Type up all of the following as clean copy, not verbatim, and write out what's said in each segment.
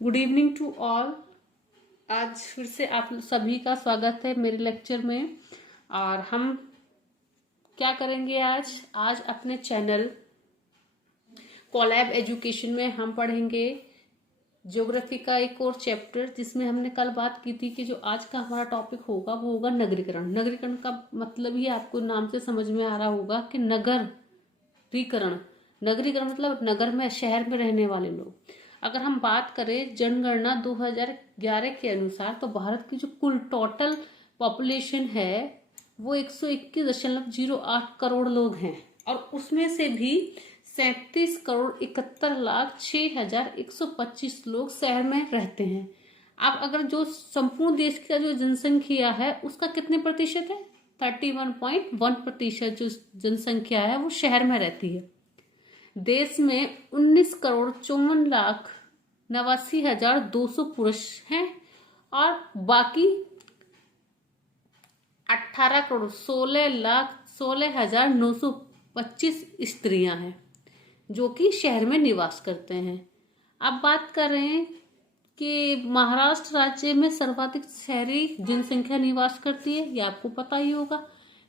Good evening to all. आज फिर से आप सभी का स्वागत है मेरे लेक्चर में। और हम क्या करेंगे आज अपने चैनल कोलैब एजुकेशन में हम पढ़ेंगे ज्योग्राफी का एक और चैप्टर, जिसमें हमने कल बात की थी कि जो आज का हमारा टॉपिक होगा वो होगा नगरीकरण। नगरीकरण का मतलब ही आपको नाम से समझ में आ रहा होगा कि नगरीकरण। नगरीकरण मतलब नगर में, शहर में रहने वाले लोग। अगर हम बात करें जनगणना 2011 के अनुसार, तो भारत की जो कुल टोटल पॉपुलेशन है वो 121.08 करोड़ लोग हैं, और उसमें से भी 37,71,06,125 लोग शहर में रहते हैं। आप अगर जो संपूर्ण देश का जो जनसंख्या है उसका कितने प्रतिशत है, 31.1% जो जनसंख्या है वो शहर में रहती है। देश में 19,54,89,200 पुरुष हैं और बाकी 18,16,16,925 स्त्रियां हैं जो कि शहर में निवास करते हैं। अब बात कर रहे हैं कि महाराष्ट्र राज्य में सर्वाधिक शहरी जनसंख्या निवास करती है, ये आपको पता ही होगा।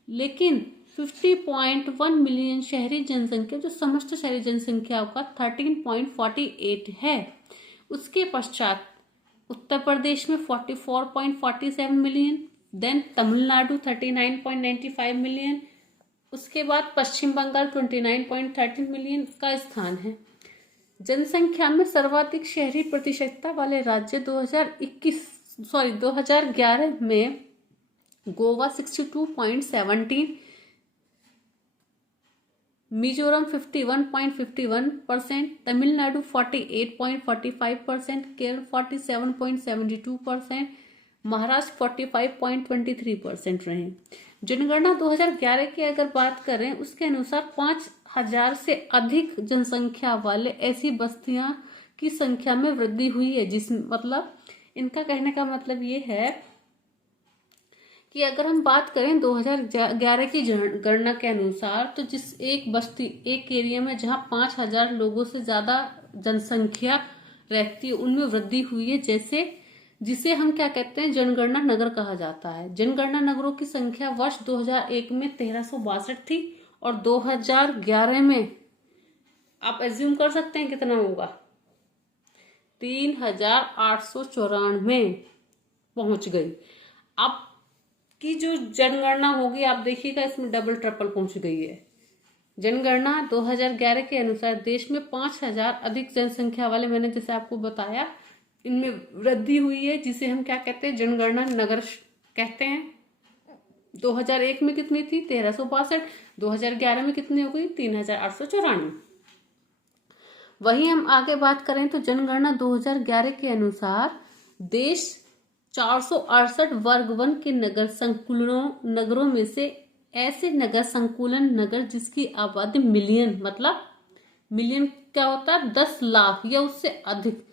लेकिन 50.1 मिलियन शहरी जनसंख्या, जो समस्त शहरी जनसंख्या का 13.48 है। उसके पश्चात उत्तर प्रदेश में 44.47 मिलियन, देन तमिलनाडु 39.95 मिलियन, उसके बाद पश्चिम बंगाल 29.13 मिलियन का स्थान है। जनसंख्या में सर्वाधिक शहरी प्रतिशतता वाले राज्य 2011 में गोवा 62.17, मिजोरम 51.51%, तमिलनाडु 48.45%, केरल 47.72%, महाराष्ट्र 45.23% रहे। जनगणना 2011 की अगर बात करें, उसके अनुसार 5,000 से अधिक जनसंख्या वाले ऐसी बस्तियां की संख्या में वृद्धि हुई है, जिस मतलब इनका कहने का मतलब ये है कि अगर हम बात करें 2011 की गणना के अनुसार, तो जिस एक बस्ती, एक एरिया में जहां 5,000 लोगों से ज्यादा जनसंख्या रहती है उनमें वृद्धि हुई है, जिसे हम क्या कहते हैं, जनगणना नगर कहा जाता है। जनगणना नगरों की संख्या वर्ष 2001 में 1362 थी और 2011 में आप एज्यूम कर सकते हैं कितना होगा, 3,894 पहुंच गई। अब की जो जनगणना होगी, आप देखिएगा इसमें डबल ट्रिपल पहुंच गई है। जनगणना 2011 के अनुसार देश में 5,000 अधिक जनसंख्या वाले, मैंने जैसे आपको बताया, इनमें वृद्धि हुई है, जिसे हम क्या कहते हैं, जनगणना नगर कहते हैं। 2001 में कितनी थी, 1362, 2011 में कितनी हो गई, 3,894। वहीं हम आगे बात करें तो जनगणना 2011 के अनुसार देश 468 वर्ग वन के नगरों में से ऐसे नगर संकुलन नगर जिसकी आबादी मिलियन, मतलब मिलियन क्या होता है, 10 लाख या उससे अधिक,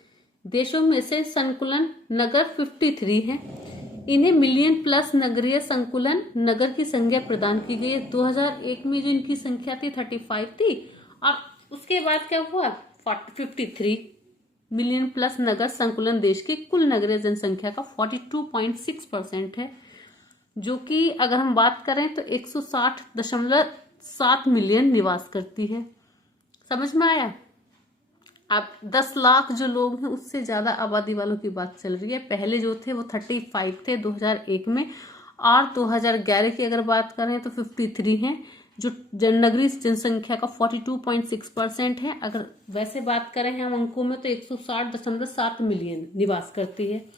देशों में से संकुलन नगर 53 हैं। इन्हें मिलियन प्लस नगरीय संकुलन नगर की संज्ञा प्रदान की गई है। 2001 में जो इनकी संख्या थी 35 थी, और उसके बाद क्या हुआ, 53 मिलियन प्लस नगर संकुलन देश की कुल नगरीय जनसंख्या का 42.6% है, जो कि अगर हम बात करें तो 160.7 मिलियन निवास करती है। समझ में आया? अब 10 लाख जो लोग हैं उससे ज्यादा आबादी वालों की बात चल रही है। पहले जो थे वो 35 थे 2001 में, और 2011 की अगर बात करें तो 53 हैं, जो नगरीय जनसंख्या का 42.6% है। अगर वैसे बात करें हम अंकों में तो 160.7 मिलियन निवास करती है।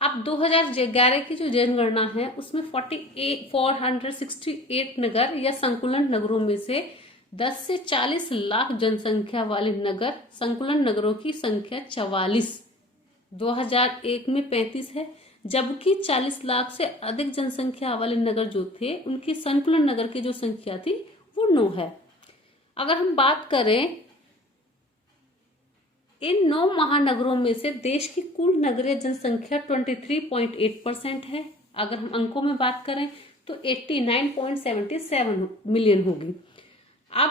अब 2011 की जो जनगणना है उसमें 468 नगर या संकुलन नगरों में से 10 से 40 लाख जनसंख्या वाले नगर संकुलन नगरों की संख्या 44, 2001 में 35 है, जबकि 40 लाख से अधिक जनसंख्या वाले नगर जो थे उनकी संकुलन नगर की जो संख्या थी वो 9 है। अगर हम बात करें इन 9 महानगरों में से देश की कुल नगरीय जनसंख्या 23.8% है। अगर हम अंकों में बात करें तो 89.77 मिलियन होगी। अब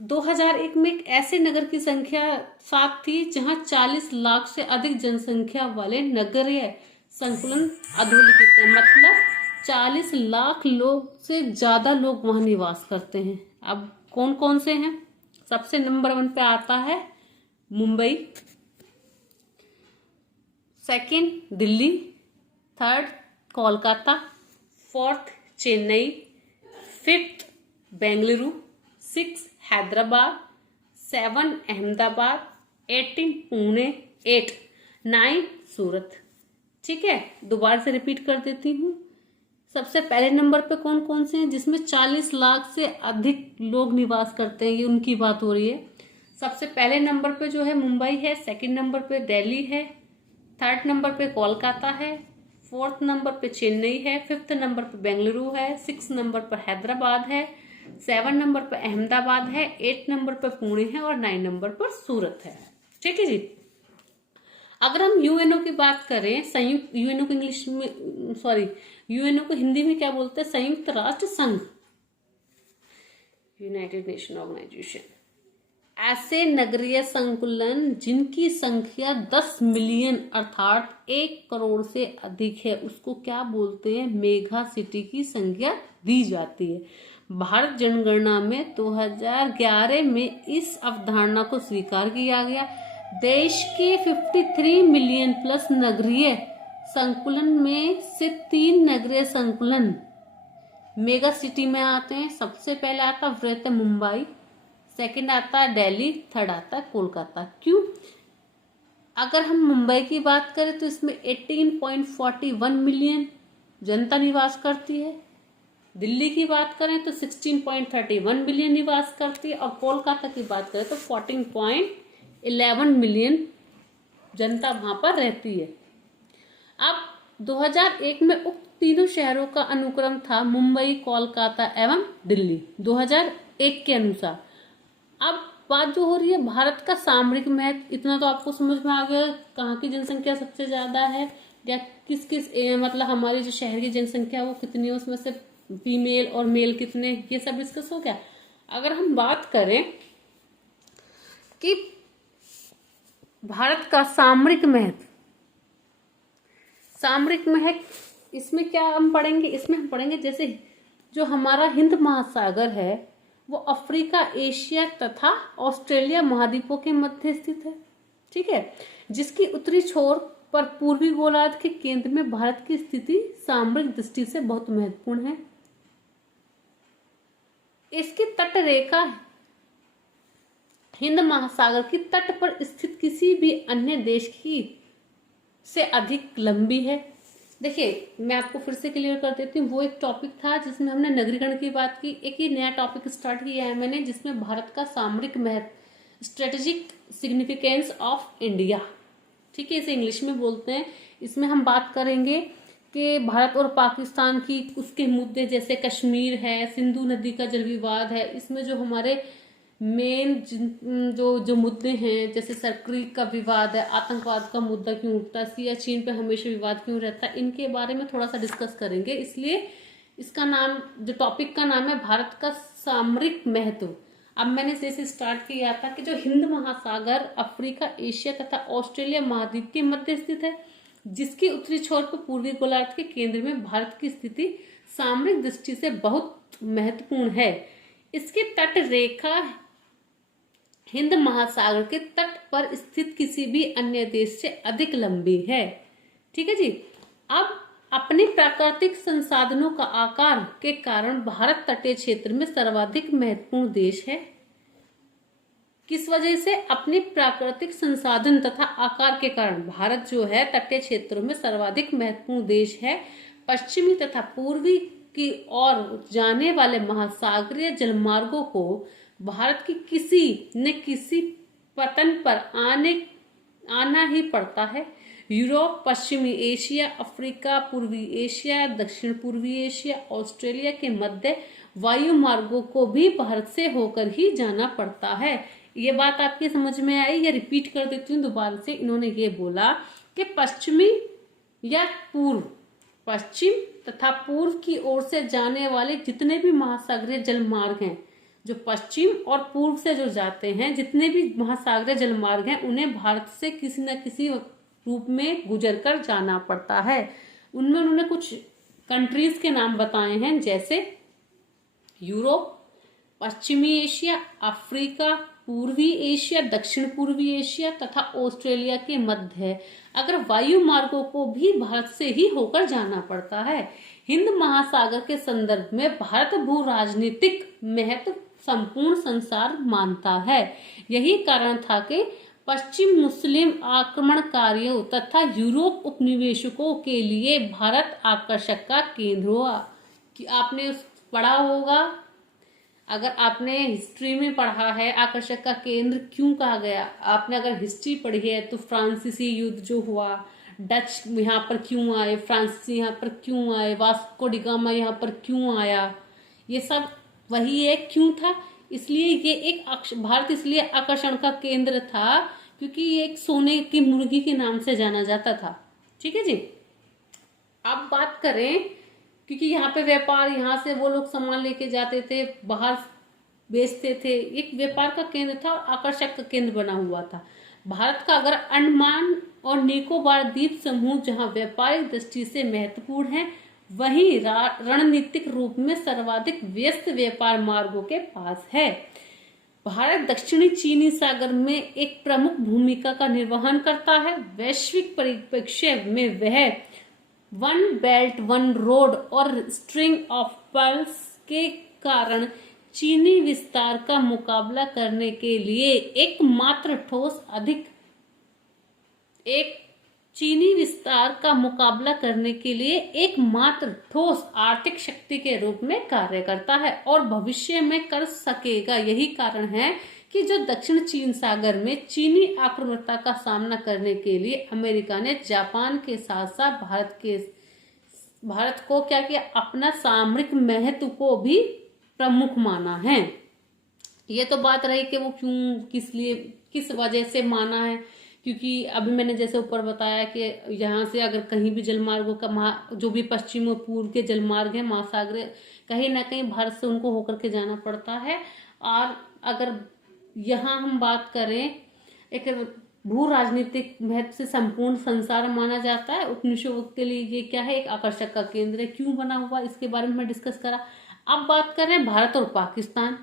2001 में एक ऐसे नगर की संख्या 7 थी जहां 40 लाख से अधिक जनसंख्या वाले नगरीय संकुलन अधोलिखित है। मतलब 40 लाख लोग से ज्यादा लोग वहां निवास करते हैं। अब कौन कौन से हैं? सबसे नंबर 1 पे आता है Mumbai, second Delhi, third Kolkata, fourth Chennai, fifth Bengaluru, 6 Hyderabad, 7 Ahmedabad, 18 Pune, 8 9 सूरत। ठीक है, दोबारा से रिपीट कर देती हूँ। सबसे पहले नंबर पे कौन कौन से हैं जिसमें 40 लाख से अधिक लोग निवास करते हैं, ये उनकी बात हो रही है। सबसे पहले नंबर पे जो है मुंबई है, सेकंड नंबर पे दिल्ली है, थर्ड नंबर पे कोलकाता है, फोर्थ नंबर पे चेन्नई है, फिफ्थ नंबर पे बेंगलुरु है, 6 नंबर पर हैदराबाद है, 7 नंबर पर अहमदाबाद है, 8 नंबर पर पुणे है और 9 नंबर पर सूरत है। ठीक है जी। अगर हम यूएनओ की बात करें, संयुक्त यूएनओ को इंग्लिश में यूएनओ को हिंदी में क्या बोलते हैं? संयुक्त राष्ट्र संघ, यूनाइटेड नेशन ऑर्गेनाइजेशन। ऐसे नगरीय संकुलन जिनकी संख्या 10 मिलियन अर्थात 1 करोड़ से अधिक है, उसको क्या बोलते हैं? मेगा सिटी की संज्ञा दी जाती है। भारत जनगणना में 2011 में इस अवधारणा को स्वीकार किया गया। देश के 53 मिलियन प्लस नगरीय संकुलन में से 3 नगरीय संकुलन मेगा सिटी में आते हैं। सबसे पहले आता है वृहत मुंबई, सेकंड आता है दिल्ली, थर्ड आता है कोलकाता। क्यों? अगर हम मुंबई की बात करें तो इसमें 18.41 मिलियन जनता निवास करती है। दिल्ली की बात करें तो 16.31 मिलियन निवास करती है और कोलकाता की बात करें तो 14.11 मिलियन जनता वहां पर रहती है। अब 2001 में उक्त तीनों शहरों का अनुक्रम था मुंबई, कोलकाता एवं दिल्ली 2001 के अनुसार। अब बात जो हो रही है भारत का सामरिक महत्व, इतना तो आपको समझ में आ गया कहाँ की जनसंख्या सबसे ज्यादा है या किस किस मतलब हमारी जो शहर की जनसंख्या वो कितनी है, उसमें से फीमेल और मेल कितने, ये सब डिस्कस हो गया। अगर हम बात करें कि भारत का सामरिक महत्व, इसमें क्या हम पढ़ेंगे? इसमें हम पढ़ेंगे जैसे जो हमारा हिंद महासागर है वो अफ्रीका, एशिया तथा ऑस्ट्रेलिया महाद्वीपों के मध्य स्थित है। ठीक है, जिसकी उत्तरी छोर पर पूर्वी गोलार्ध के केंद्र में भारत की स्थिति सामरिक दृष्टि से बहुत महत्वपूर्ण है। इसकी तट रेखा हिंद महासागर की तट पर स्थित किसी भी अन्य देश की से अधिक लंबी है। देखिए, मैं आपको फिर से क्लियर कर देती हूँ। वो एक टॉपिक था जिसमें हमने नगरीकरण की बात की। एक ही नया टॉपिक स्टार्ट किया है मैंने जिसमें भारत का सामरिक महत्व, स्ट्रेटेजिक सिग्निफिकेंस ऑफ इंडिया, ठीक है, इसे इंग्लिश में बोलते हैं। इसमें हम बात करेंगे कि भारत और पाकिस्तान की उसके मुद्दे जैसे कश्मीर है, सिंधु नदी का जल विवाद है, इसमें जो हमारे मेन जो मुद्दे हैं जैसे सरक्रीक का विवाद है, आतंकवाद का मुद्दा क्यों उठता है, सियाचिन पे हमेशा विवाद क्यों रहता है, इनके बारे में थोड़ा सा डिस्कस करेंगे। इसलिए इसका नाम, जो टॉपिक का नाम है भारत का सामरिक महत्व। अब मैंने जैसे स्टार्ट किया था कि जो हिंद महासागर अफ्रीका, एशिया तथा ऑस्ट्रेलिया महाद्वीप के मध्य स्थित है, जिसकी उत्तरी छोर पर पूर्वी गोलार्ध के केंद्र में भारत की स्थिति सामरिक दृष्टि से बहुत महत्वपूर्ण है। इसकी तट रेखा हिंद महासागर के तट पर स्थित किसी भी अन्य देश से अधिक लंबी है। ठीक है जी। अब अपने प्राकृतिक संसाधनों का आकार के कारण भारत तटीय क्षेत्र में सर्वाधिक महत्वपूर्ण देश है। किस वजह से? अपने प्राकृतिक संसाधन तथा आकार के कारण भारत जो है तटीय क्षेत्रों में सर्वाधिक महत्वपूर्ण देश है। पश्चिमी तथा पूर्वी की ओर जाने वाले महासागरीय जलमार्गों को भारत की किसी न किसी पतन पर आना ही पड़ता है। यूरोप, पश्चिमी एशिया, अफ्रीका, पूर्वी एशिया, दक्षिण पूर्वी एशिया, ऑस्ट्रेलिया के मध्य वायु मार्गों को भी भारत से होकर ही जाना पड़ता है। ये बात आपकी समझ में आई या रिपीट कर देती हूँ दोबारा से। इन्होंने ये बोला कि पश्चिमी या पूर्व, पश्चिम तथा पूर्व की ओर से जाने वाले जितने भी महासागरीय जल मार्ग हैं जो पश्चिम और पूर्व से जो जाते हैं, जितने भी महासागरीय जलमार्ग हैं, उन्हें भारत से किसी न किसी रूप में गुजरकर जाना पड़ता है। उनमें उन्होंने कुछ कंट्रीज के नाम बताए हैं, जैसे यूरोप, पश्चिमी एशिया, अफ्रीका, पूर्वी एशिया, दक्षिण पूर्वी एशिया तथा ऑस्ट्रेलिया के मध्य। अगर वायु मार्गों को भी भारत से ही होकर जाना पड़ता है। हिंद महासागर के संदर्भ में भारत भू राजनीतिक महत्व संपूर्ण संसार मानता है। यही कारण था कि पश्चिम मुस्लिम आक्रमणकारियों तथा यूरोप उपनिवेशकों के लिए भारत आकर्षक का केंद्र हुआ। कि आपने पढ़ा होगा, अगर आपने हिस्ट्री में पढ़ा है आकर्षक का केंद्र क्यों कहा गया, आपने अगर हिस्ट्री पढ़ी है तो फ्रांसीसी युद्ध जो हुआ, डच यहाँ पर क्यों आए, फ्रांसीसी यहाँ पर क्यों आए, वास्को डी गामा यहाँ पर क्यों आया, ये सब वही है। क्यों था, इसलिए ये एक भारत इसलिए आकर्षण का केंद्र था क्योंकि ये एक सोने की मुर्गी के नाम से जाना जाता था। ठीक है जी। अब बात करें, क्योंकि यहाँ पे व्यापार, यहाँ से वो लोग सामान लेके जाते थे, बाहर बेचते थे, एक व्यापार का केंद्र था और आकर्षक का केंद्र बना हुआ था। भारत का अगर अंडमान और निकोबार द्वीप समूह जहाँ व्यापारिक दृष्टि से महत्वपूर्ण है, वहीं रणनीतिक रूप में सर्वाधिक व्यस्त व्यापार मार्गों के पास है। भारत दक्षिणी चीनी सागर में एक प्रमुख भूमिका का निर्वहन करता है। वैश्विक परिप्रेक्ष्य में वह वन बेल्ट वन रोड और स्ट्रिंग ऑफ पर्ल्स के कारण चीनी विस्तार का मुकाबला करने के लिए एकमात्र ठोस आर्थिक शक्ति के रूप में कार्य करता है और भविष्य में कर सकेगा। यही कारण है कि जो दक्षिण चीन सागर में चीनी आक्रामकता का सामना करने के लिए अमेरिका ने जापान के साथ साथ भारत को क्या किया, अपना सामरिक महत्व को भी प्रमुख माना है। ये तो बात रही कि वो क्यों, किस वजह से माना है, क्योंकि अभी मैंने जैसे ऊपर बताया कि यहाँ से अगर कहीं भी जलमार्गों का जो भी पश्चिम और पूर्व के जलमार्ग है महासागर, कहीं ना कहीं भारत से उनको होकर के जाना पड़ता है। और अगर यहाँ हम बात करें, एक भू राजनीतिक महत्व से संपूर्ण संसार माना जाता है। उपनिवेशों के लिए ये क्या है, एक आकर्षक का केंद्र है। क्यों बना हुआ, इसके बारे में मैं डिस्कस करा। अब बात करें भारत और पाकिस्तान।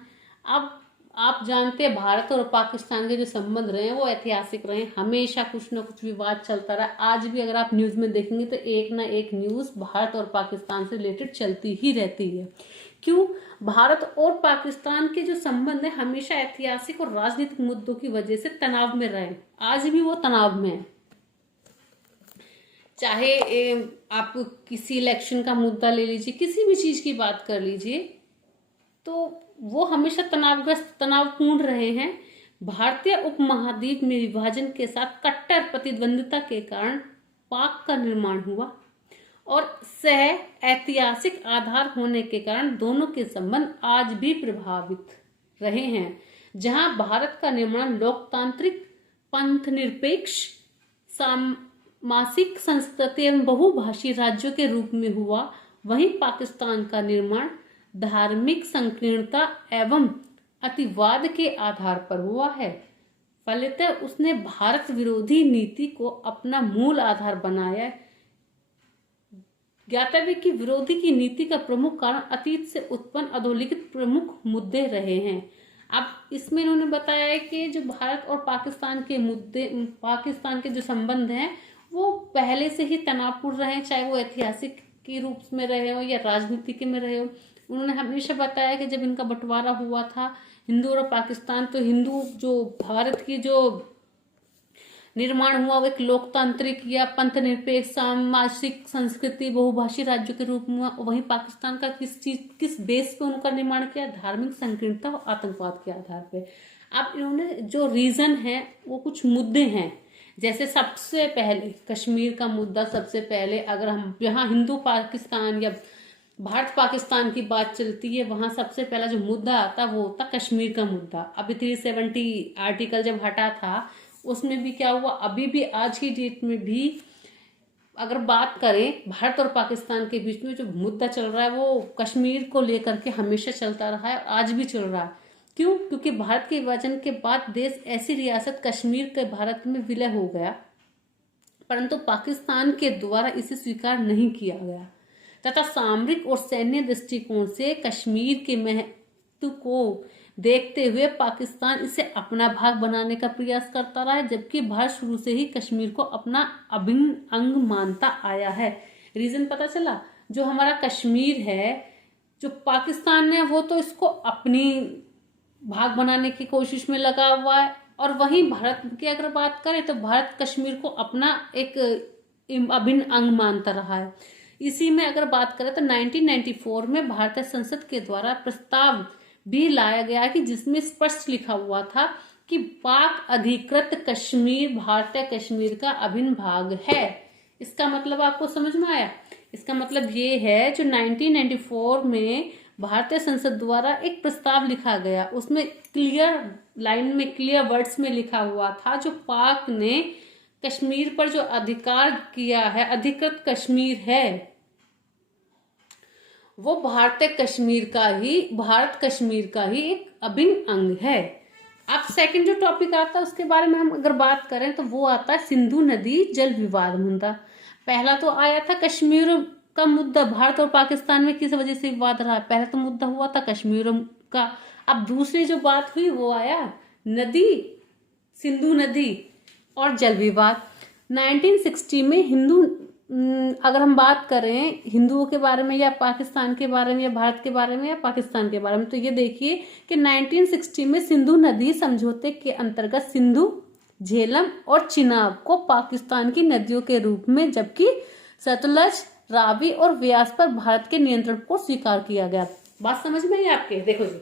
अब आप जानते हैं भारत और पाकिस्तान के जो संबंध रहे हैं वो ऐतिहासिक रहे हैं, हमेशा कुछ ना कुछ विवाद चलता रहा। आज भी अगर आप न्यूज में देखेंगे तो एक ना एक न्यूज भारत और पाकिस्तान से रिलेटेड चलती ही रहती है। क्यों, भारत और पाकिस्तान के जो संबंध है हमेशा ऐतिहासिक और राजनीतिक मुद्दों की वजह से तनाव में रहे, आज भी वो तनाव में है। चाहे आप किसी इलेक्शन का मुद्दा ले लीजिए, किसी भी चीज की बात कर लीजिए, तो वो हमेशा तनावग्रस्त, तनावपूर्ण रहे हैं। भारतीय उपमहाद्वीप में विभाजन के साथ कट्टर प्रतिद्वंदिता के कारण पाक का निर्माण हुआ और सह ऐतिहासिक आधार होने के कारण दोनों के संबंध आज भी प्रभावित रहे हैं। जहां भारत का निर्माण लोकतांत्रिक, पंथनिरपेक्ष, सामासिक संस्कृति एवं बहुभाषी राज्यों के रूप में हुआ, वहीं पाकिस्तान का निर्माण धार्मिक संकीर्णता एवं अतिवाद के आधार पर हुआ है। फलतः उसने भारत विरोधी नीति को अपना मूल आधार बनाया। ज्ञातव्य की विरोधी की नीति का प्रमुख कारण अतीत से उत्पन्न अधोलिखित प्रमुख मुद्दे रहे हैं। अब इसमें इन्होंने बताया है कि जो भारत और पाकिस्तान के मुद्दे, पाकिस्तान के जो संबंध हैं वो पहले से ही तनावपूर्ण रहे, चाहे वो ऐतिहासिक के रूप में रहे हो या राजनीतिक में रहे हो। उन्होंने हमेशा बताया कि जब इनका बंटवारा हुआ था हिंदू और पाकिस्तान, तो हिंदू जो भारत की जो निर्माण हुआ वो एक लोकतांत्रिक या पंथनिरपेक्ष, सामाजिक, संस्कृति, बहुभाषी राज्यों के रूप में हुआ। वहीं पाकिस्तान का किस बेस पे उनका निर्माण किया, धार्मिक संकीर्णता और आतंकवाद के आधार पे। अब इन्होंने जो रीजन है वो कुछ मुद्दे हैं, जैसे सबसे पहले कश्मीर का मुद्दा। सबसे पहले अगर हम यहाँ हिंदू पाकिस्तान या भारत पाकिस्तान की बात चलती है, वहां सबसे पहला जो मुद्दा आता वो होता कश्मीर का मुद्दा। अभी 370 आर्टिकल जब हटा था उसमें भी क्या हुआ, अभी भी आज की डेट में भी अगर बात करें भारत और पाकिस्तान के बीच में जो मुद्दा चल रहा है वो कश्मीर को लेकर के हमेशा चलता रहा है, आज भी चल रहा है। क्यों? क्योंकि भारत के विभाजन के बाद देश ऐसी रियासत कश्मीर के भारत में विलय हो गया, परंतु पाकिस्तान के द्वारा इसे स्वीकार नहीं किया गया तथा सामरिक और सैन्य दृष्टिकोण से कश्मीर के महत्व को देखते हुए पाकिस्तान इसे अपना भाग बनाने का प्रयास करता रहा है, जबकि भारत शुरू से ही कश्मीर को अपना अभिन्न अंग मानता आया है। रीजन पता चला? जो हमारा कश्मीर है, जो पाकिस्तान है, वो तो इसको अपनी भाग बनाने की कोशिश में लगा हुआ है, और वहीं भारत की अगर बात करें तो भारत कश्मीर को अपना एक अभिन्न अंग मानता रहा है। इसी में अगर बात करें तो 1994 में भारतीय संसद के द्वारा प्रस्ताव भी लाया गया कि जिसमें स्पष्ट लिखा हुआ था कि पाक अधिकृत कश्मीर भारतीय कश्मीर का अभिन्न भाग है। इसका मतलब आपको समझ में आया? इसका मतलब ये है, जो 1994 में भारतीय संसद द्वारा एक प्रस्ताव लिखा गया, उसमें क्लियर लाइन में, क्लियर वर्ड्स में लिखा हुआ था, जो पाक ने कश्मीर पर जो अधिकार किया है, अधिकृत कश्मीर है, वो भारत कश्मीर का ही एक अभिन्न अंग है। अब सेकंड जो टॉपिक आता है उसके बारे में हम अगर बात करें तो वो आता है सिंधु नदी जल विवाद मुद्दा। पहला तो आया था कश्मीर का मुद्दा, भारत और पाकिस्तान में किस वजह से विवाद रहा। पहला तो मुद्दा हुआ था कश्मीर का। अब दूसरी जो बात हुई वो आया नदी, सिंधु नदी और जल विवाद। 1960 में अगर हम बात करें हिंदुओं के बारे में या पाकिस्तान के बारे में या भारत के बारे में या पाकिस्तान के बारे में, तो ये देखिए कि 1960 में सिंधु नदी समझौते के अंतर्गत सिंधु, झेलम और चिनाब को पाकिस्तान की नदियों के रूप में, जबकि सतलज, रावी और व्यास पर भारत के नियंत्रण को स्वीकार किया गया। बात समझ में आई आपके? देखो जी,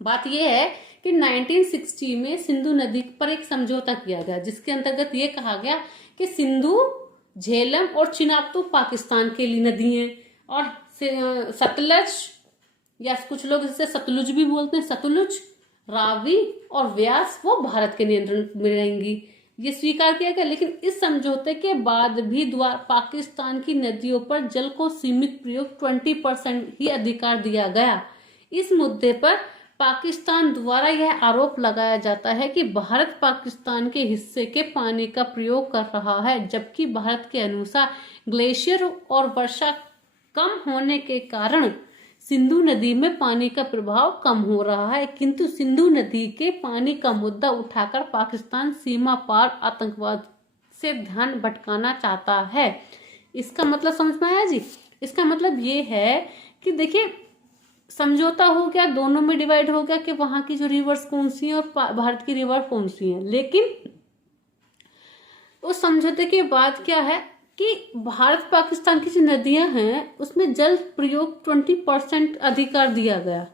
बात यह है कि 1960 में सिंधु नदी पर एक समझौता किया गया, जिसके अंतर्गत ये कहा गया कि सिंधु, झेलम और चिनाब तो पाकिस्तान के लिए नदी हैं, और सतलज या कुछ लोग इसे सतलुज भी बोलते हैं, सतलुज, रावी और व्यास वो भारत के नियंत्रण में रहेंगी, ये स्वीकार किया गया। लेकिन इस समझौते के बाद भी पाकिस्तान की नदियों पर जल को सीमित प्रयोग 20% ही अधिकार दिया गया। इस मुद्दे पर पाकिस्तान द्वारा यह आरोप लगाया जाता है कि भारत पाकिस्तान के हिस्से के पानी का प्रयोग कर रहा है, जबकि भारत के अनुसार ग्लेशियर और वर्षा कम होने के कारण सिंधु नदी में पानी का प्रभाव कम हो रहा है। किंतु सिंधु नदी के पानी का मुद्दा उठाकर पाकिस्तान सीमा पार आतंकवाद से ध्यान भटकाना चाहता है। इसका मतलब समझ में आया जी? इसका मतलब ये है कि देखिए, समझौता हो गया, दोनों में डिवाइड हो गया कि वहां की जो रिवर्स कौन सी है और भारत की रिवर कौन सी है। लेकिन उस समझौते के बाद क्या है कि भारत पाकिस्तान की जो नदियां हैं उसमें जल प्रयोग 20% अधिकार दिया गया।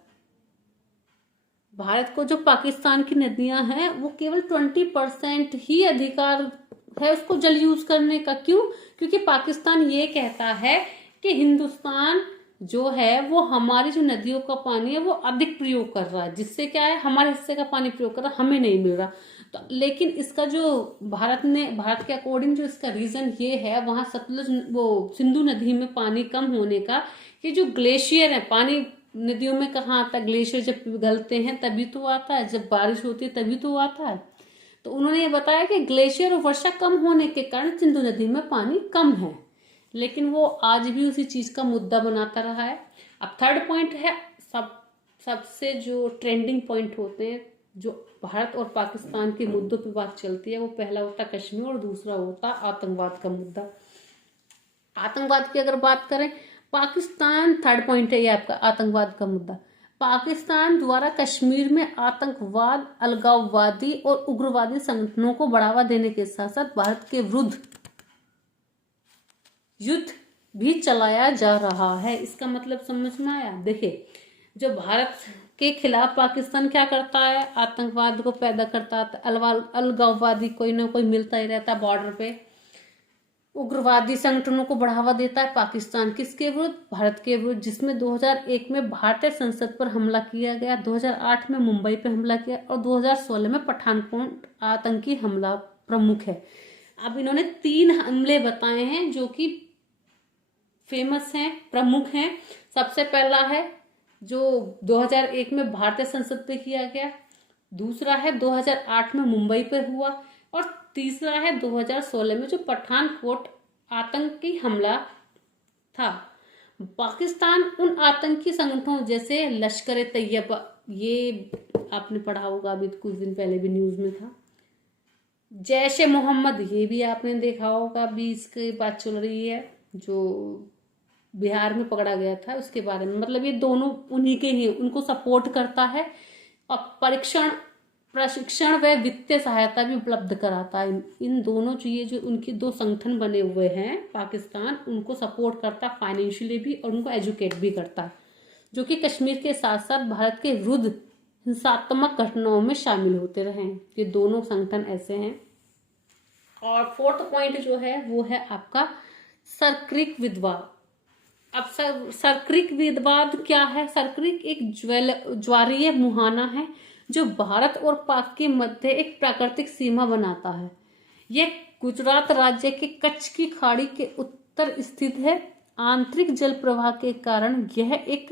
भारत को जो पाकिस्तान की नदियां हैं वो केवल 20% ही अधिकार है उसको जल यूज करने का। क्यों? क्योंकि पाकिस्तान ये कहता है कि हिंदुस्तान जो है वो हमारी जो नदियों का पानी है वो अधिक प्रयोग कर रहा है, जिससे क्या है हमारे हिस्से का पानी प्रयोग कर रहा है, हमें नहीं मिल रहा। तो लेकिन इसका जो भारत के अकॉर्डिंग जो इसका रीजन ये है, वहां सतलुज वो सिंधु नदी में पानी कम होने का, कि जो ग्लेशियर है, पानी नदियों में कहाँ आता है? ग्लेशियर जब पिघलते हैं तभी तो आता है, जब बारिश होती है तभी तो आता है। तो उन्होंने ये बताया कि ग्लेशियर और वर्षा कम होने के कारण सिंधु नदी में पानी कम है, लेकिन वो आज भी उसी चीज का मुद्दा बनाता रहा है। अब थर्ड पॉइंट है, सबसे जो ट्रेंडिंग पॉइंट होते हैं जो भारत और पाकिस्तान के मुद्दों पर बात चलती है, वो पहला होता है कश्मीर और दूसरा होता है आतंकवाद का मुद्दा। आतंकवाद की अगर बात करें, पाकिस्तान, थर्ड पॉइंट है ये आपका आतंकवाद का मुद्दा। पाकिस्तान द्वारा कश्मीर में आतंकवाद, अलगाववादी और उग्रवादी संगठनों को बढ़ावा देने के साथ साथ भारत के विरुद्ध युद्ध भी चलाया जा रहा है। इसका मतलब समझ में आया? देखिए, जो भारत के खिलाफ पाकिस्तान क्या करता है, आतंकवाद को पैदा करता है, अलगाववादी कोई ना कोई मिलता ही रहता है बॉर्डर पे, उग्रवादी संगठनों को बढ़ावा देता है पाकिस्तान। किसके विरुद्ध? भारत के विरुद्ध, जिसमें 2001 में भारतीय संसद पर हमला किया गया, 2008 में मुंबई पे हमला किया और 2016 में पठानकोट आतंकी हमला प्रमुख है। अब इन्होंने 3 हमले बताए हैं जो कि फेमस हैं, प्रमुख हैं। सबसे पहला है जो 2001 में भारतीय संसद पे किया गया, दूसरा है 2008 में मुंबई पे हुआ, और तीसरा है 2016 में जो पठानकोट आतंकी हमला था। पाकिस्तान उन आतंकी संगठनों जैसे लश्कर ए तैयबा, ये आपने पढ़ा होगा, अभी कुछ दिन पहले भी न्यूज में था, जैश ए मोहम्मद, ये भी आपने देखा होगा, अभी इसकी बात चल रही है, जो बिहार में पकड़ा गया था उसके बारे में। मतलब ये दोनों उन्हीं के ही, उनको सपोर्ट करता है और प्रशिक्षण व वित्तीय सहायता भी उपलब्ध कराता है। इन दोनों चीजें, जो उनके दो संगठन बने हुए हैं, पाकिस्तान उनको सपोर्ट करता है फाइनेंशियली भी, और उनको एजुकेट भी करता है, जो कि कश्मीर के साथ साथ भारत के विरुद्ध हिंसात्मक घटनाओं में शामिल होते रहे। ये दोनों संगठन ऐसे हैं। और फोर्थ पॉइंट जो है वो है आपका सरक्रिक विवाद। अब सरक्रिक विवाद क्या है? सरक्रिक एक ज्वारीय मुहाना है जो भारत और पाक के मध्य एक प्राकृतिक सीमा बनाता है। यह गुजरात राज्य के कच्छ की खाड़ी के उत्तर स्थित है। आंतरिक जल प्रवाह के कारण यह एक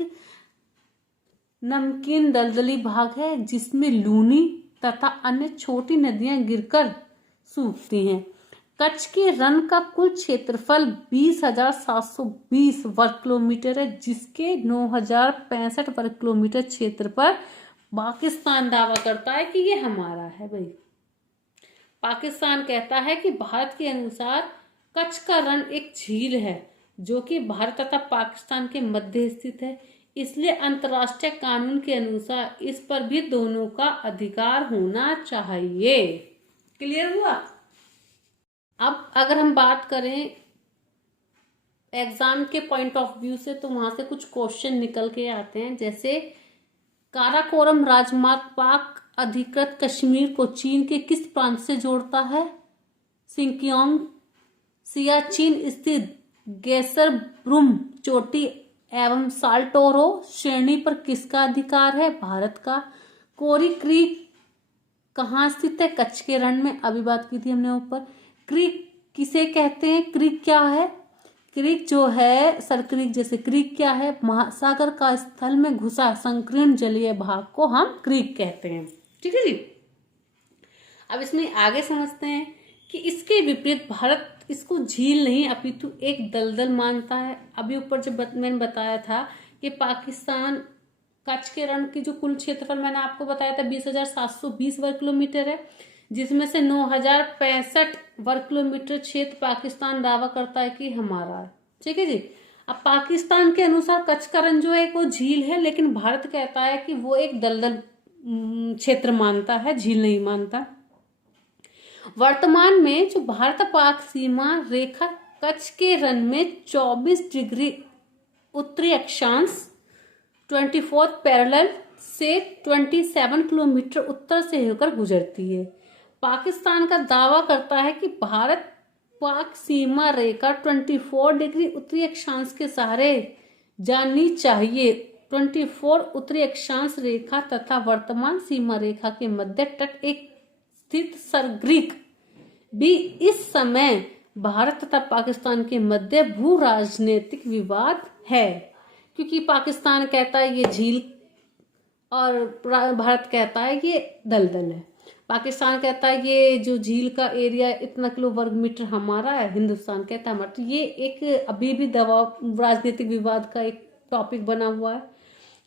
नमकीन दलदली भाग है जिसमें लूनी तथा अन्य छोटी नदियां गिरकर सूखती हैं। कच्छ के रण का कुल क्षेत्रफल 20,720 वर्ग किलोमीटर है, जिसके 9,065 वर्ग किलोमीटर क्षेत्र पर पाकिस्तान दावा करता है कि ये हमारा है। भाई, पाकिस्तान कहता है कि भारत के अनुसार कच्छ का रण एक झील है जो कि भारत तथा पाकिस्तान के मध्य स्थित है, इसलिए अंतर्राष्ट्रीय कानून के अनुसार इस पर भी दोनों का अधिकार होना चाहिए। क्लियर हुआ? अब अगर हम बात करें एग्जाम के पॉइंट ऑफ व्यू से, तो वहां से कुछ क्वेश्चन निकल के आते हैं, जैसे काराकोरम राजमार्ग पाक अधिकृत कश्मीर को चीन के किस प्रांत से जोड़ता है? सिंकियोंग सियाचिन स्थित गेसर ब्रूम चोटी एवं साल्टोरो श्रेणी पर किसका अधिकार है? भारत का। कोरी क्रीक कहाँ स्थित है? कच्छ के रण में, अभी बात की थी हमने ऊपर। क्रीक किसे कहते हैं? क्रीक क्या है? क्रीक जो है, सरक्रीक जैसे क्रीक क्या है? महासागर का स्थल में घुसा संकीर्ण जलीय भाग को हम क्रीक कहते हैं। ठीक है जी। अब इसमें आगे समझते हैं कि इसके विपरीत भारत इसको झील नहीं अपितु एक दलदल मानता है। अभी ऊपर जब मैंने बताया था कि पाकिस्तान कच्छ के रण की जो कुल क्षेत्रफल मैंने आपको बताया था 20,720 वर्ग किलोमीटर है, जिसमें से 9,065 वर्ग किलोमीटर क्षेत्र पाकिस्तान दावा करता है कि हमारा है। ठीक है जी। अब पाकिस्तान के अनुसार कच्छ का रण जो है वो झील है, लेकिन भारत कहता है कि वो एक दलदल क्षेत्र मानता है, झील नहीं मानता। वर्तमान में जो भारत पाक सीमा रेखा कच्छ के रण में 24 डिग्री उत्तरी अक्षांश 24 पैरेलल से 27 किलोमीटर उत्तर से होकर गुजरती है। पाकिस्तान का दावा करता है कि भारत पाक सीमा रेखा 24 डिग्री उत्तरी अक्षांश के सहारे जानी चाहिए। 24 उत्तरी अक्षांश रेखा तथा वर्तमान सीमा रेखा के मध्य तट एक स्थित सरक्रिक भी इस समय भारत तथा पाकिस्तान के मध्य भू राजनीतिक विवाद है, क्योंकि पाकिस्तान कहता है ये झील और भारत कहता है ये दलदल है। पाकिस्तान कहता है ये जो झील का एरिया इतना किलो वर्ग मीटर हमारा है, हिंदुस्तान कहता है हमारा। तो ये एक अभी भी दबाव राजनीतिक विवाद का एक टॉपिक बना हुआ है।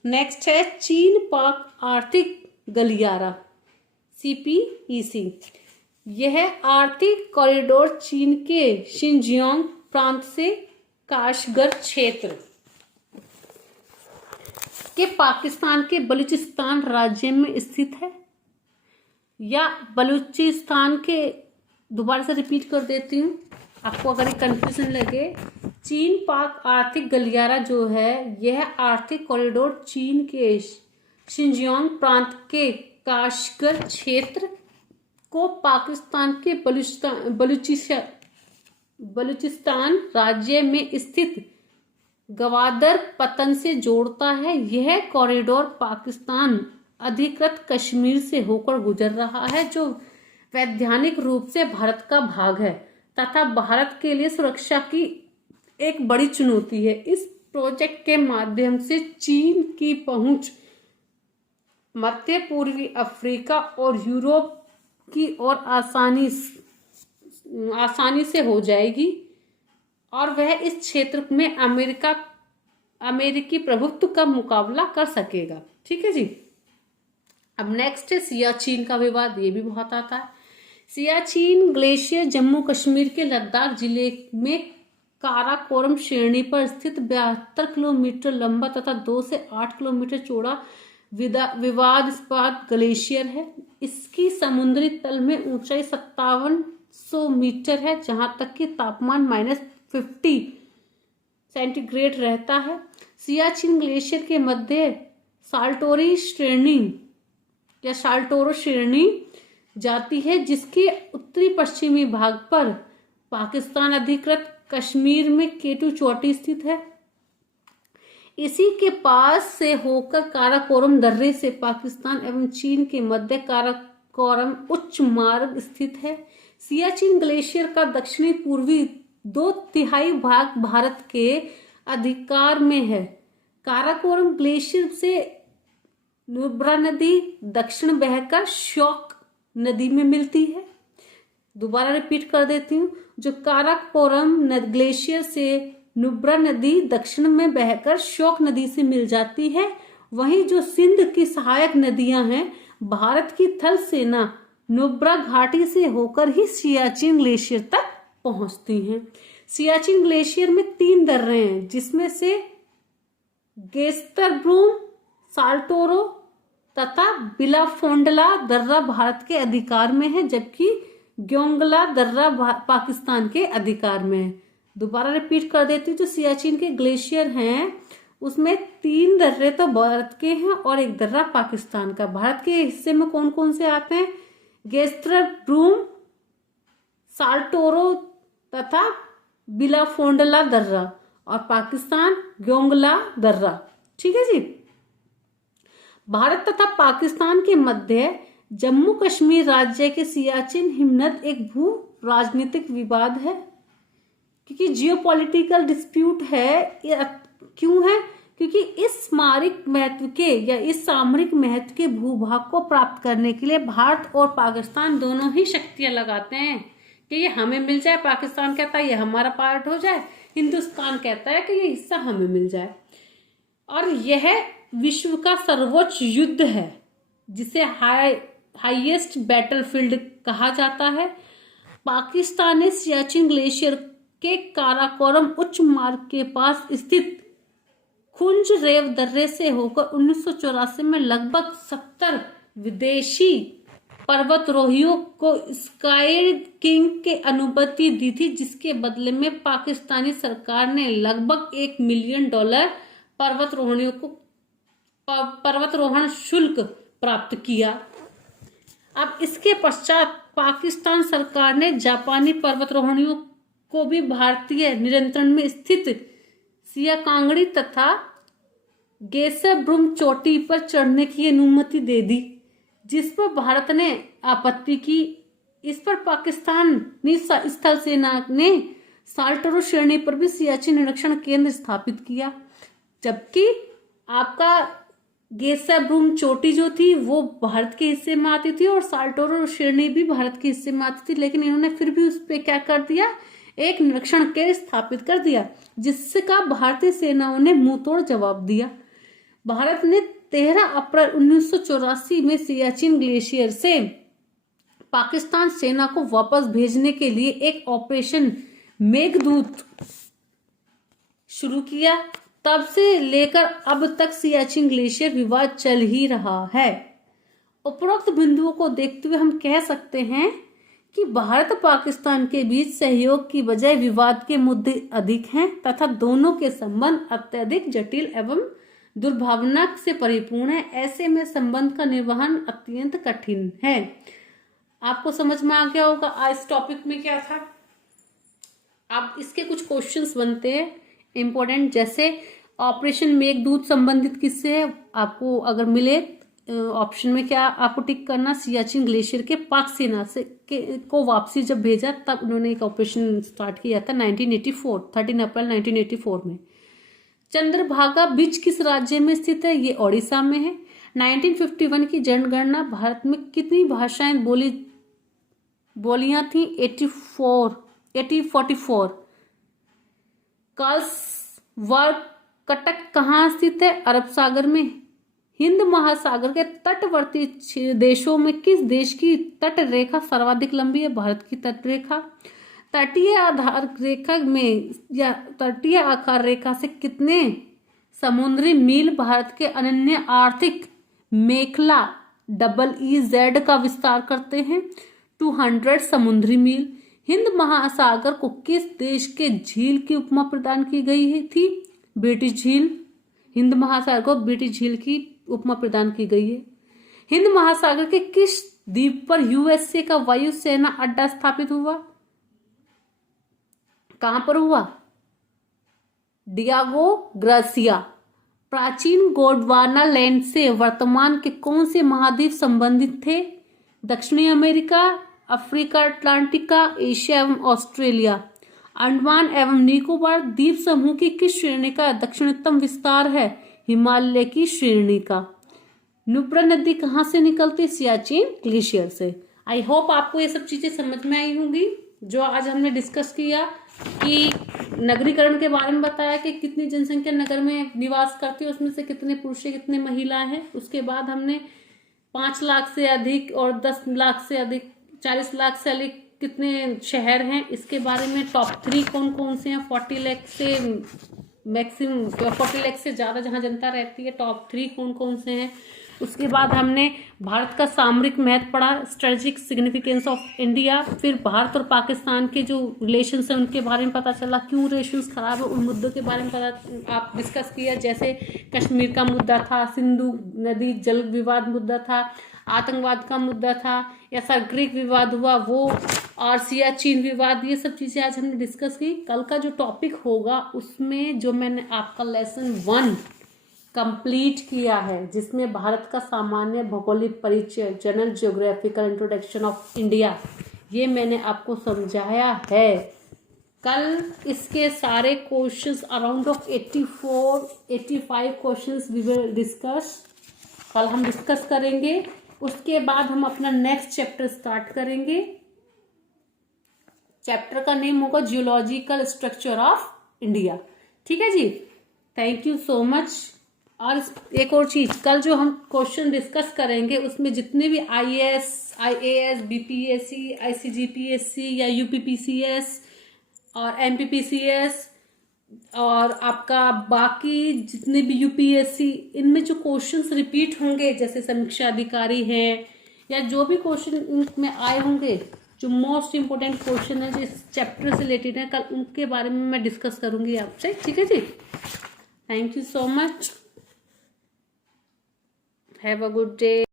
नेक्स्ट है चीन पाक आर्थिक गलियारा CPEC। यह आर्थिक कॉरिडोर चीन के शिनजियांग प्रांत से काशगर क्षेत्र के पाकिस्तान के बलूचिस्तान राज्य में स्थित है, या बलूचिस्तान के, दोबारा से रिपीट कर देती हूँ आपको अगर कंफ्यूजन लगे। चीन पाक आर्थिक गलियारा जो है, यह आर्थिक कॉरिडोर चीन के शिनजियांग प्रांत के काशगर क्षेत्र को पाकिस्तान के बलूचिस्तान राज्य में स्थित गवादर पतन से जोड़ता है। यह कॉरिडोर पाकिस्तान अधिकृत कश्मीर से होकर गुजर रहा है, जो वैधानिक रूप से भारत का भाग है तथा भारत के लिए सुरक्षा की एक बड़ी चुनौती है। इस प्रोजेक्ट के माध्यम से चीन की पहुंच मध्य पूर्वी अफ्रीका और यूरोप की ओर आसानी से हो जाएगी और वह इस क्षेत्र में अमेरिकी प्रभुत्व का मुकाबला कर सकेगा। ठीक है जी। अब नेक्स्ट है सियाचिन का विवाद, ये भी बहुत आता है। सियाचिन ग्लेशियर जम्मू कश्मीर के लद्दाख जिले में काराकोरम श्रेणी पर स्थित 72 किलोमीटर लंबा तथा 2 से 8 किलोमीटर चौड़ा विवादास्पद ग्लेशियर है। इसकी समुद्री तल में ऊंचाई 5700 मीटर है, जहां तक कि तापमान -50 सेंटीग्रेड रहता है। सियाचिन ग्लेशियर के मध्य साल्टोरो श्रेणी जाती है, जिसके उत्तरी पश्चिमी भाग पर पाकिस्तान अधिकृत कश्मीर में केटू चोटी स्थित है। इसी के पास से होकर काराकोरम दर्रे से पाकिस्तान एवं चीन के मध्य काराकोरम उच्च मार्ग स्थित है। सियाचिन ग्लेशियर का दक्षिणी पूर्वी 2/3 भाग भारत के अधिकार में है। काराकोरम ग्लेशियर से नुब्रा नदी दक्षिण बहकर श्योक नदी में मिलती है। दोबारा रिपीट कर देती हूँ, जो काराकोरम ग्लेशियर से नुब्रा नदी दक्षिण में बहकर श्योक नदी से मिल जाती है। वहीं जो सिंध की सहायक नदियां हैं, भारत की थल सेना नुब्रा घाटी से होकर ही सियाचिन ग्लेशियर तक पहुंचती हैं। सियाचिन ग्लेशियर में 3 दर्रे हैं, जिसमें से गेस्तरब्रूम, साल्टोरो तथा बिलाफोंडला दर्रा भारत के अधिकार में है, जबकि ग्योंगला दर्रा पाकिस्तान के अधिकार में है। दोबारा रिपीट कर देती हूँ, जो सियाचिन के ग्लेशियर हैं उसमें 3 दर्रे तो भारत के हैं और 1 दर्रा पाकिस्तान का। भारत के हिस्से में कौन कौन से आते हैं? गेस्तरब्रूम, साल्टोरो तथा बिलाफोंडला दर्रा, और पाकिस्तान ग्योंगला दर्रा। ठीक है जी। भारत तथा पाकिस्तान के मध्य जम्मू कश्मीर राज्य के सियाचिन हिमनद एक भू राजनीतिक विवाद है, क्योंकि जियोपॉलिटिकल डिस्प्यूट है। क्यों है? क्योंकि इस सामरिक महत्व के भूभाग को प्राप्त करने के लिए भारत और पाकिस्तान दोनों ही शक्तियां लगाते हैं कि ये हमें मिल जाए। पाकिस्तान कहता है ये हमारा पार्ट हो जाए, हिंदुस्तान कहता है कि ये हिस्सा हमें मिल जाए। और यह विश्व का सर्वोच्च युद्ध है, जिसे हाईएस्ट बैटलफील्ड कहा जाता है। पाकिस्तान ने सियाचिन ग्लेशियर के काराकोरम उच्च मार्ग के पास स्थित खुंज रेव दर्रे से होकर 1984 में लगभग 70 विदेशी पर्वतरोहियों को स्काई किंग के अनुमति दी थी, जिसके बदले में पाकिस्तानी सरकार ने लगभग $1 मिलियन पर्वतरोहण शुल्क प्राप्त किया। अब इसके पश्चात पाकिस्तान सरकार ने जापानी पर्वतरोहियों को भी भारतीय नियंत्रण में स्थित सियाकांगड़ी तथा गेसरब्रूम चोटी पर चढ़ने की अनुमति दे दी, जिस पर भारत ने आपत्ति की। इस पर पाकिस्तानी स्थल सेना ने साल्टोरो श्रेणी पर भी सियाचिन निरीक्षण केंद्र स्थापित किया, जबकि आपका गेसरब्रूम चोटी जो थी वो भारत के हिस्से में आती थी और साल्टोरो श्रेणी भी भारत के हिस्से में आती थी। लेकिन इन्होंने फिर भी उस पर क्या कर दिया, एक निरीक्षण केंद्र स्थापित कर दिया, जिसका भारतीय सेनाओं ने मुंहतोड़ जवाब दिया। भारत ने 13 अप्रैल 1984 में सियाचिन ग्लेशियर से पाकिस्तान सेना को वापस भेजने के लिए एक ऑपरेशन मेघदूत शुरू किया। तब से लेकर अब तक सियाचिन ग्लेशियर विवाद चल ही रहा है। उपरोक्त बिंदुओं को देखते हुए हम कह सकते हैं कि भारत पाकिस्तान के बीच सहयोग की बजाय विवाद के मुद्दे अधिक हैं तथा दोनों के संबंध अत्यधिक जटिल एवं दुर्भावना से परिपूर्ण है। ऐसे में संबंध का निर्वहन अत्यंत कठिन है। आपको समझ में आ गया होगा आज इस टॉपिक में क्या था। अब इसके कुछ क्वेश्चंस बनते हैं इम्पोर्टेंट, जैसे ऑपरेशन मेघदूत संबंधित किससे है। आपको अगर मिले ऑप्शन में क्या आपको टिक करना, सियाचिन ग्लेशियर के पाक सेना से को वापसी जब भेजा तब उन्होंने एक ऑपरेशन स्टार्ट किया था 1984 13 अप्रैल 1984 में। चंद्रभागा बीच किस राज्य में स्थित है? ये ओडिशा में है। 1951 की जनगणना भारत में कितनी भाषाएं बोलियां थी? 44। कर्ल्सवर्ग कटक कहाँ स्थित है? अरब सागर में। हिंद महासागर के तटवर्ती देशों में किस देश की तट रेखा सर्वाधिक लंबी है? भारत की तट रेखा। तटीय आधार रेखा में या तटीय आकार रेखा से कितने समुद्री मील भारत के अनन्य आर्थिक मेखला EEZ का विस्तार करते हैं? 200 समुद्री मील। हिंद महासागर को किस देश के झील की उपमा प्रदान की गई थी? ब्रिटिश झील। हिंद महासागर को ब्रिटिश झील की उपमा प्रदान की गई है। हिंद महासागर के किस द्वीप पर USA का वायुसेना अड्डा स्थापित हुआ? कहां पर हुआ? Diego gratia. प्राचीन गोंडवाना लैंड से वर्तमान के कौन से महाद्वीप संबंधित थे? दक्षिणी अमेरिका, अफ्रीका, अटलांटिका, एशिया एवं ऑस्ट्रेलिया। अंडमान एवं निकोबार द्वीप समूह की किस श्रेणी का दक्षिणतम विस्तार है? हिमालय की श्रेणी का। नुब्रा नदी कहाँ से निकलती? सियाचिन ग्लेशियर से। आई होप आपको ये सब चीजें समझ में आई होंगी जो आज हमने डिस्कस किया, कि नगरीकरण के बारे में बताया कि कितनी जनसंख्या नगर में निवास करती है, उसमें से कितने पुरुष कितने महिलाएं हैं। उसके बाद हमने 5 लाख से अधिक और 10 लाख से अधिक, 40 लाख से अधिक कितने शहर हैं, इसके बारे में टॉप 3 कौन कौन से हैं। 40 लाख से मैक्सिमम 40 लाख से ज़्यादा जहाँ जनता रहती है, टॉप 3 कौन कौन से हैं। उसके बाद हमने भारत का सामरिक महत्व पढ़ा, स्ट्रेटेजिक सिग्निफिकेंस ऑफ इंडिया। फिर भारत और पाकिस्तान के जो रिलेशंस हैं उनके बारे में पता चला, क्यों रिलेशंस खराब है, उन मुद्दों के बारे में पता आप डिस्कस किया, जैसे कश्मीर का मुद्दा था, सिंधु नदी जल विवाद मुद्दा था, आतंकवाद का मुद्दा था, या फिर ग्रीक विवाद हुआ वो, और सियाचिन विवाद। ये सब चीज़ें आज हमने डिस्कस की। कल का जो टॉपिक होगा उसमें जो मैंने आपका लेसन 1 कंप्लीट किया है, जिसमें भारत का सामान्य भौगोलिक परिचय, general geographical introduction of India, ये मैंने आपको समझाया है। कल इसके सारे questions around of 85 questions we will discuss. कल हम डिस्कस करेंगे। उसके बाद हम अपना नेक्स्ट चैप्टर स्टार्ट करेंगे। चैप्टर का नेम होगा जियोलॉजिकल स्ट्रक्चर ऑफ इंडिया। ठीक है जी, थैंक यू सो मच। और एक और चीज, कल जो हम क्वेश्चन डिस्कस करेंगे उसमें जितने भी IAS, IAS, BPSC, ICGPSC या UPPCS और MPPCS और आपका बाकी जितने भी UPSC, इनमें जो क्वेश्चंस रिपीट होंगे, जैसे समीक्षा अधिकारी हैं या जो भी क्वेश्चन इनमें आए होंगे, जो मोस्ट इम्पोर्टेंट क्वेश्चन है जो इस चैप्टर से रिलेटेड है, कल उनके बारे में मैं डिस्कस करूंगी आपसे। ठीक है जी, thank you so much, have a good day.